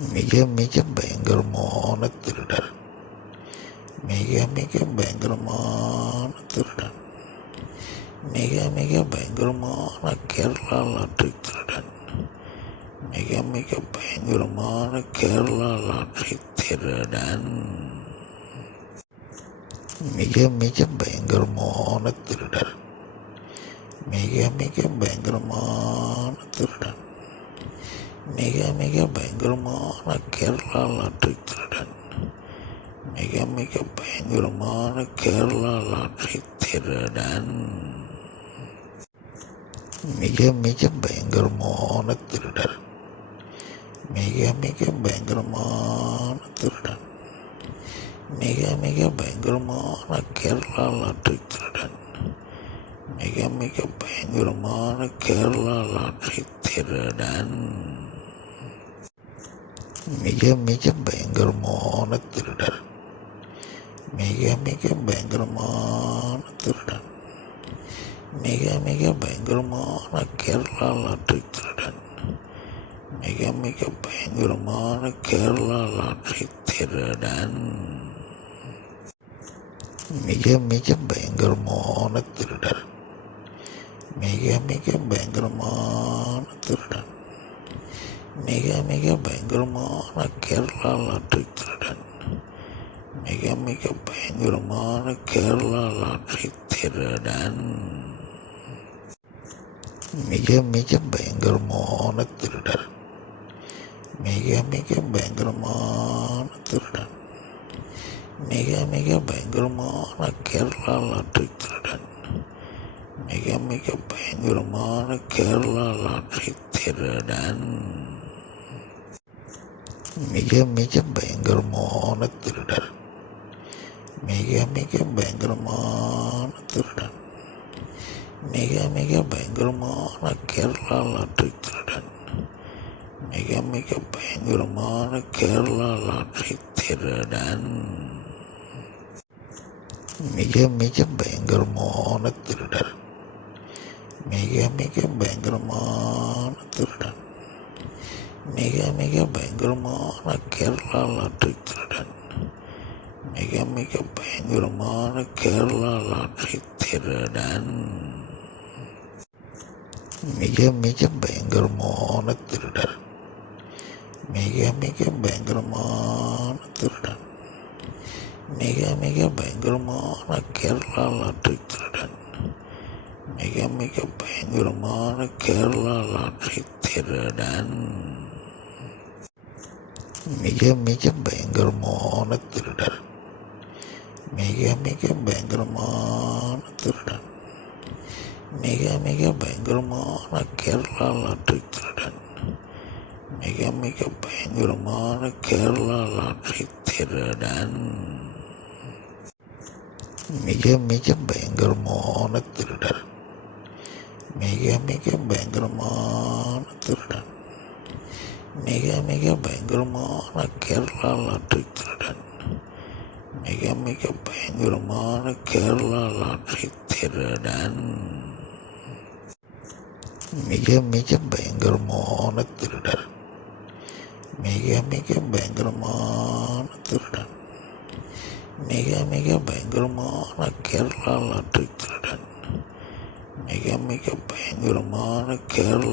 மிக மிக பயங்கரமான திருடன். மிக மிக பயங்கரமான திருடன். மிக மிக பயங்கரமான கேரளா லாட்டரி திருடன். மிக மிக பயங்கரமான கேரளா லாட்டரி திருடன். மிக மிக பயங்கரமான திருடன். மிக மிக பயங்கரமான திருடன். மிக மிக பயங்கரமான கேரளா லாட்டரி திருடன். மிக மிக பயங்கரமான கேரளா லாட்டரி திருடன். மிக மிக பயங்கரமான திருடன். மிக மிக பயங்கரமான திருடன். மிக மிக பயங்கரமான கேரளா லாட்டரி திருடன். மிக மிக பயங்கரமான கேரளா லாட்டரி திருடன். மிக மிக பயங்கரமான திருடன். மிக மிக பயங்கரமான திருடன். மிக மிக பயங்கரமான கேரளா லாட்டரி திருடன். மிக மிக பயங்கரமான கேரளா லாட்டரி திருடன். மிக மிக பயங்கரமான திருடன். மிக மிக பயங்கரமான திருடன். மிக மிக பயங்கரமான கேரளா லாட்டரி திருடன். மிக மிக பயங்கரமான கேரளா லாட்டரி திருடன். மிக மிக பயங்கரமான திருடன். மிக மிக பயங்கரமான திருடன். மிக மிக பயங்கரமான கேரளா லாட்டரி திருடன். மிக மிக பயங்கரமான கேரளா லாட்டரி திருடன். மிக மிக பயங்கரமான திருடன். மிக மிக பயங்கரமான திருடன். மிக மிக பயங்கரமான கேரளா லாட்டரி திருடன். மிக மிக பயங்கரமான கேரளா லாட்டரி திருடன். மிக மிக பயங்கரமான திருடன். மிக மிக பயங்கரமான திருடன். மிக மிக பயங்கரமான கேரளா லாட்டரி திருடன். மிக மிக பயங்கரமான கேரளா லாட்டரி திருடன். மிக மிக பயங்கரமான திருடன். மிக மிக பயங்கரமான திருடன். மிக மிக பயங்கரமான கேரளா லாட்டரி திருடன். மிக மிக பயங்கரமான கேரளா லாட்டரி திருடன். மிக மிக பயங்கரமான திருடன். மிக மிக பயங்கரமான திருடன். மிக மிக பயங்கரமான கேரளா லாட்டரி திருடன். மிக மிக பயங்கரமான கேரளா லாட்டரி திருடன். மிக மிக பயங்கரமான திருடன். மிக மிக பயங்கரமான திருடன். மிக மிக பயங்கரமான கேரளா லாட்டரி திருடன். மிக மிக பயங்கரமான கேரளா லாட்டரி திருடன். மிக மிக பயங்கரமான திருடன். மிக மிக பயங்கரமான திருடன். மிக மிக பயங்கரமான கேரளா லாட்டரி திருடன். மிக மிக பயங்கரமான கேரளா